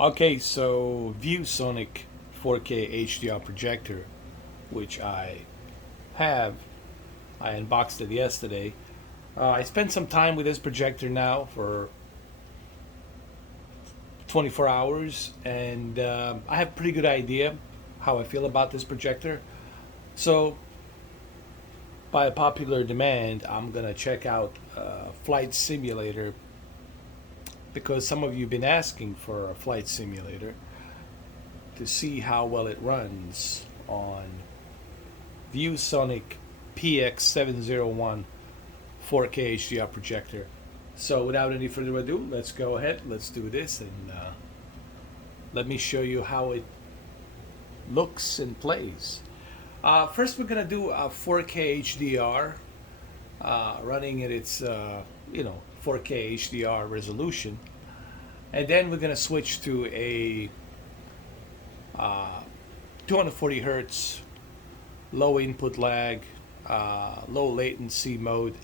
Okay, so ViewSonic 4K HDR projector, which I have, I unboxed it yesterday. I spent some time with this projector now for 24 hours, and I have a pretty good idea how I feel about this projector. So, by popular demand, I'm gonna check out Flight Simulator because some of you have been asking for a flight simulator to see how well it runs on ViewSonic PX701 4K HDR projector. So without any further ado, let's go ahead, let's do this, and let me show you how it looks and plays. First, we're gonna do a 4K HDR running at its 4K HDR resolution, and then we're gonna switch to a 240 hertz low input lag, low latency mode,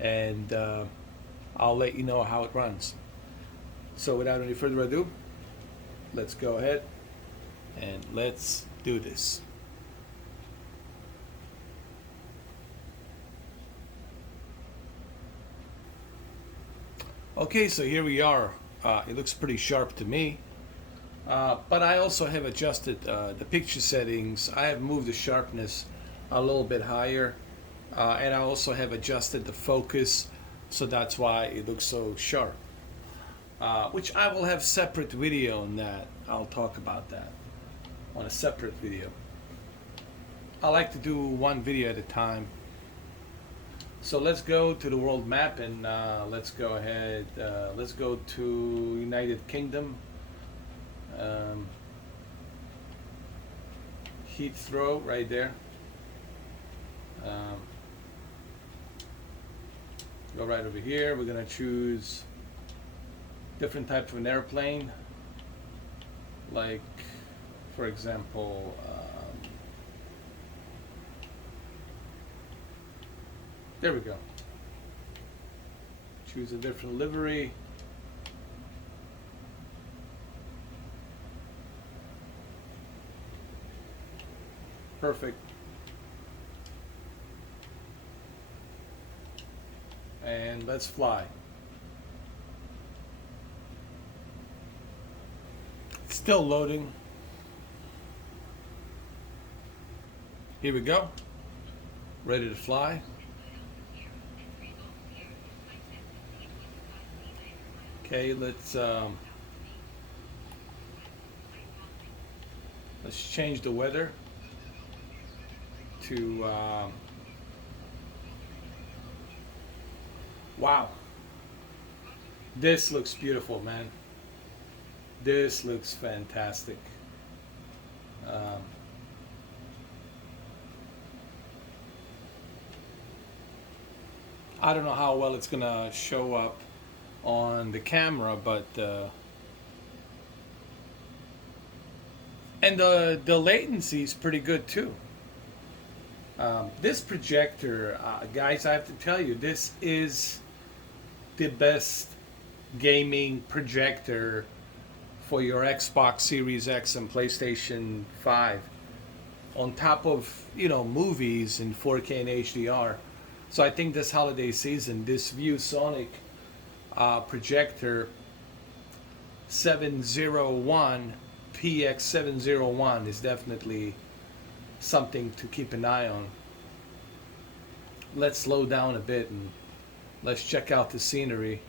and I'll let you know how it runs. So without any further ado, let's go ahead and let's do this. Okay, so here we are. It looks pretty sharp to me. But I also have adjusted the picture settings. I have moved the sharpness a little bit higher, and I also have adjusted the focus, so that's why it looks so sharp. Which I will have separate video on that. I'll talk about that on a separate video. I like to do one video at a time. So let's go to the world map, and let's go ahead. Let's go to United Kingdom. Heathrow right there. Go right over here. We're gonna choose different type of an airplane, like for example there we go. Choose a different livery. Perfect. And let's fly. It's still loading. Here we go. Ready to fly. Okay, let's change the weather to wow, this looks beautiful, man. This looks fantastic. I don't know how well it's gonna show up on the camera, but and the latency is pretty good too. This projector, guys, I have to tell you, this is the best gaming projector for your Xbox Series X and PlayStation 5. On top of, movies in 4K and HDR. So I think this holiday season, this ViewSonic projector 701 PX701 is definitely something to keep an eye on. Let's slow down a bit and let's check out the scenery.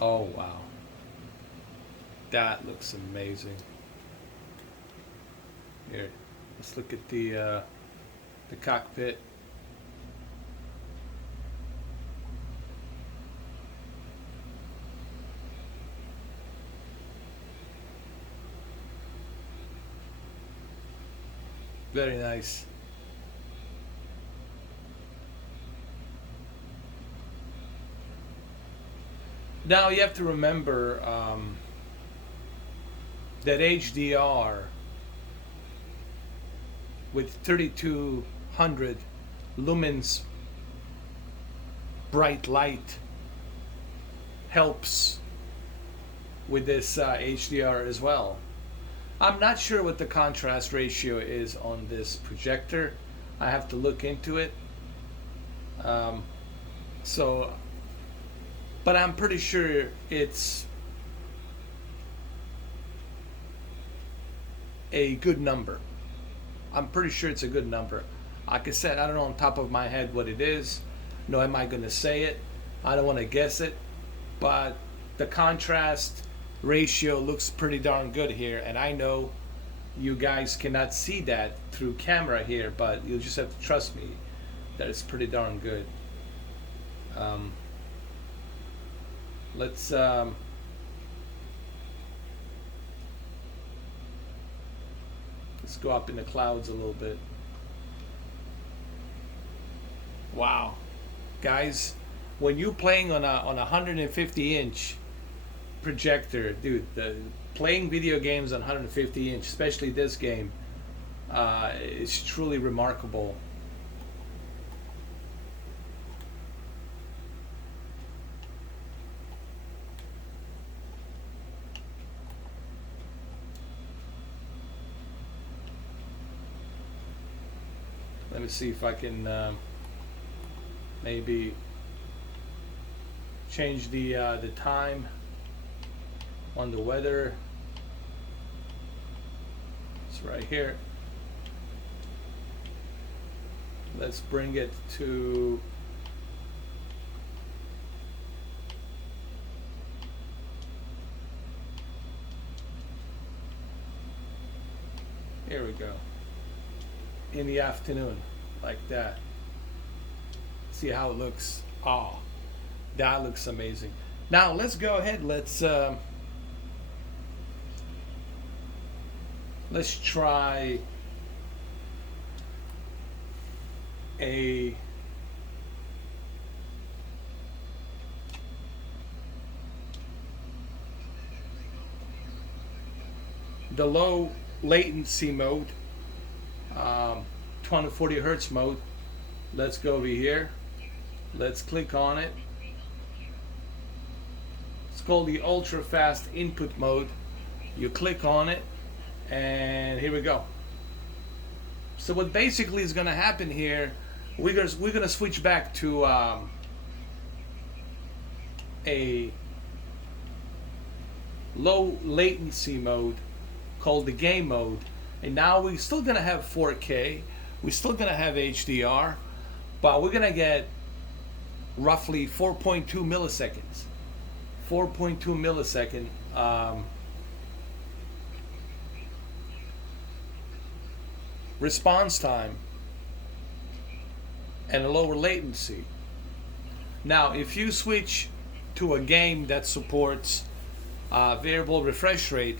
Oh wow, that looks amazing. Here, let's look at the cockpit. Very nice. Now you have to remember that HDR with 3200 lumens bright light helps with this HDR as well. I'm not sure what the contrast ratio is on this projector. I have to look into it. Um, so, but I'm pretty sure it's a good number. I'm pretty sure it's a good number. Like I said, I don't know on top of my head what it is. No, am I going to say it? I don't want to guess it. But the contrast ratio looks pretty darn good here. And I know you guys cannot see that through camera here, but you'll just have to trust me that it's pretty darn good. Let's go up in the clouds a little bit. Wow, guys, when you're playing on a 150-inch projector, dude, playing video games on 150-inch, especially this game, is truly remarkable. Let me see if I can maybe change the time on the weather. It's right here. Let's bring it to here we go. In the afternoon, like that. See how it looks. Oh, that looks amazing. Now let's go ahead. Let's try the low latency mode. 240 hertz mode. Let's go over here. Let's click on it. It's called the ultra fast input mode. You click on it and here we go. So what basically is going to happen here, we're going to switch back to a low latency mode called the game mode. And now we're still going to have 4K, we're still going to have HDR, but we're going to get roughly 4.2 milliseconds. 4.2 millisecond response time and a lower latency. Now, if you switch to a game that supports variable refresh rate,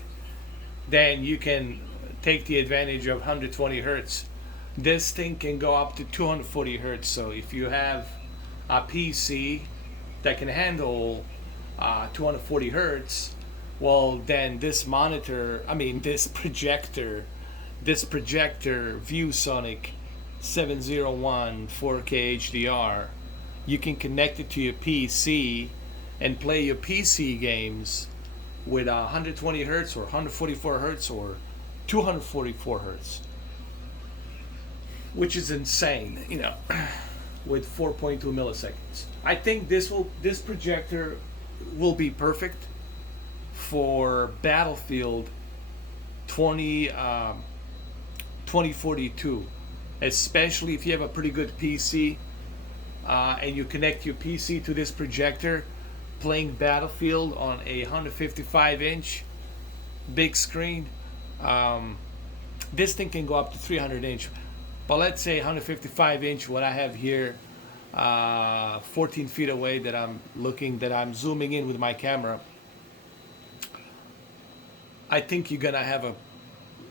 then you can take the advantage of 120 hertz. This thing can go up to 240 hertz. So if you have a PC that can handle 240 hertz, well, then this projector ViewSonic 701 4K HDR, you can connect it to your PC and play your PC games with 120 hertz or 144 hertz or 244 hertz, which is insane, you know, with 4.2 milliseconds. I think this projector will be perfect for Battlefield 2042, especially if you have a pretty good PC and you connect your PC to this projector, playing Battlefield on a 155-inch big screen. This thing can go up to 300-inch, but let's say 155-inch, what I have here, 14 feet away that I'm zooming in with my camera. I think you're gonna have a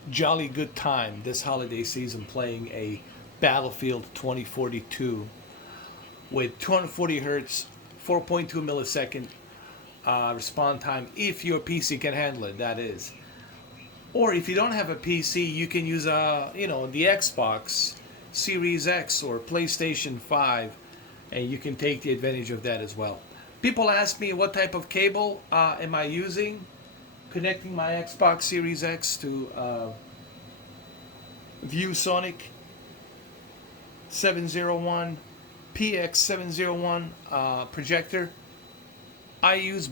jolly good time this holiday season playing a Battlefield 2042 with 240 hertz, 4.2 millisecond response time, if your PC can handle it, that is. Or if you don't have a PC, you can use the Xbox Series X or PlayStation 5, and you can take the advantage of that as well. People ask me what type of cable am I using, connecting my Xbox Series X to ViewSonic 701 PX701 projector. I use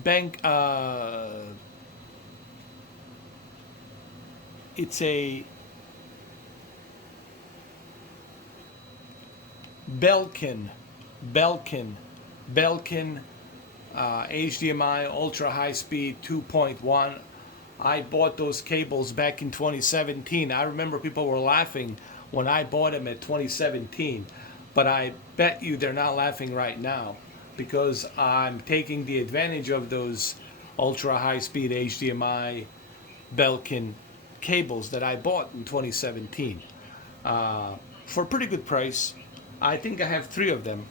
it's a Belkin HDMI ultra high speed 2.1. I bought those cables back in 2017. I remember people were laughing when I bought them at 2017, but I bet you they're not laughing right now because I'm taking the advantage of those ultra high speed HDMI Belkin cables that I bought in 2017 for a pretty good price. I think I have 3 of them,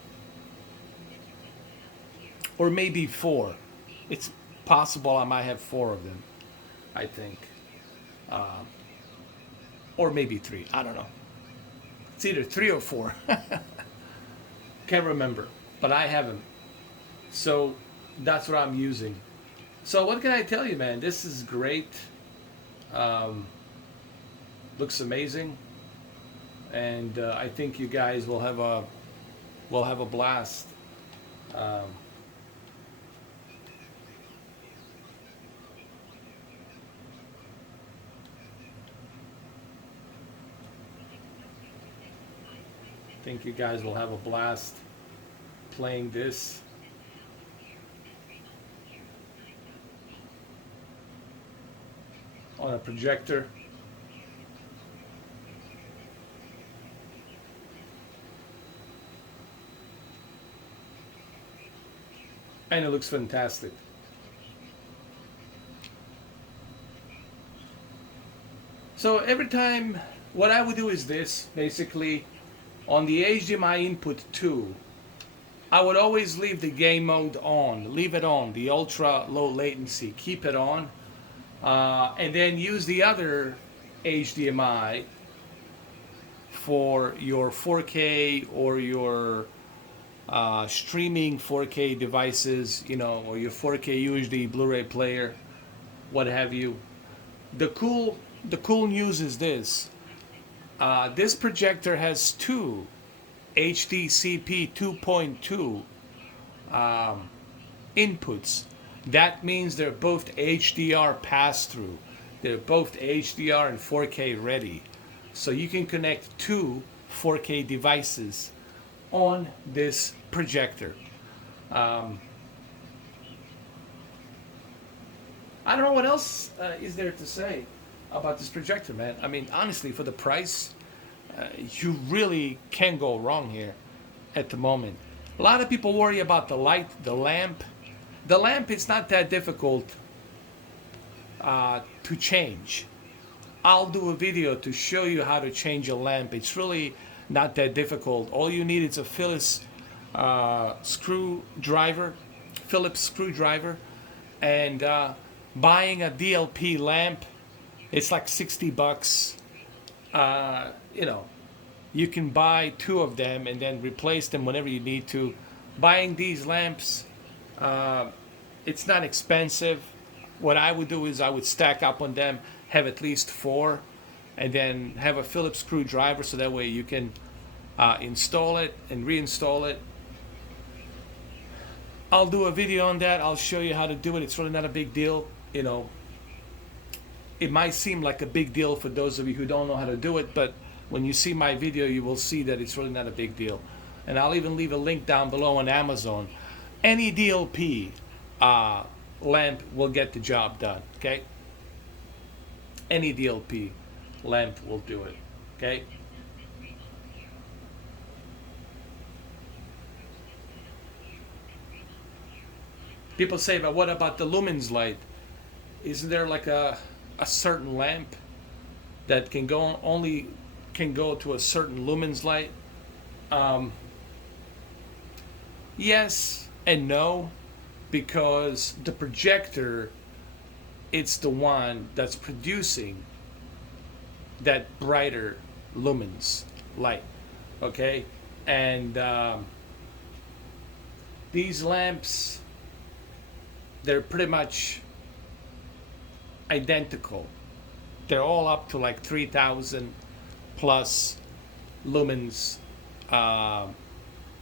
or maybe 4. It's possible I might have 4 of them, I think, or maybe 3. I don't know. It's either 3 or 4. Can't remember, but I have them. So that's what I'm using. So what can I tell you, man? This is great. Looks amazing, and I think you guys will have a blast. I think you guys will have a blast playing this. On a projector. And it looks fantastic. So every time, what I would do is this, basically, on the HDMI input 2, I would always leave the game mode on, leave it on, the ultra low latency, keep it on, and then use the other HDMI for your 4K or your streaming 4K devices, you know, or your 4K UHD Blu-ray player, what have you. The cool news is this. This projector has 2 HDCP 2.2 inputs. That means they're both HDR pass-through. They're both HDR and 4K ready. So you can connect 2 4K devices on this projector. I don't know what else is there to say about this projector, man. I mean, honestly, for the price, you really can't go wrong here at the moment. A lot of people worry about the light, the lamp. The lamp, it's not that difficult to change. I'll do a video to show you how to change a lamp. It's really not that difficult. All you need is a Phillips screwdriver, and buying a DLP lamp. It's like $60. You know, you can buy 2 of them and then replace them whenever you need to. Buying these lamps, it's not expensive. What I would do is I would stack up on them, have at least 4, and then have a Phillips screwdriver so that way you can install it and reinstall it. I'll do a video on that. I'll show you how to do it. It's really not a big deal, you know. It might seem like a big deal for those of you who don't know how to do it, but when you see my video, you will see that it's really not a big deal. And I'll even leave a link down below on Amazon. Any DLP lamp will get the job done, okay? Any DLP lamp will do it, okay? People say, but what about the lumens light? Isn't there like a certain lamp that can go to a certain lumens light? Yes and no, because the projector, it's the one that's producing that brighter lumens light, okay? And these lamps, they're pretty much identical. They're all up to like 3,000 plus lumens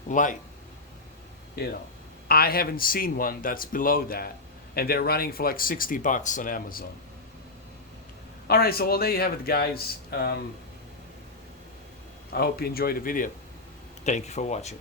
light. You know, I haven't seen one that's below that, and they're running for like $60 on Amazon. All right, so well, there you have it, guys. I hope you enjoyed the video. Thank you for watching.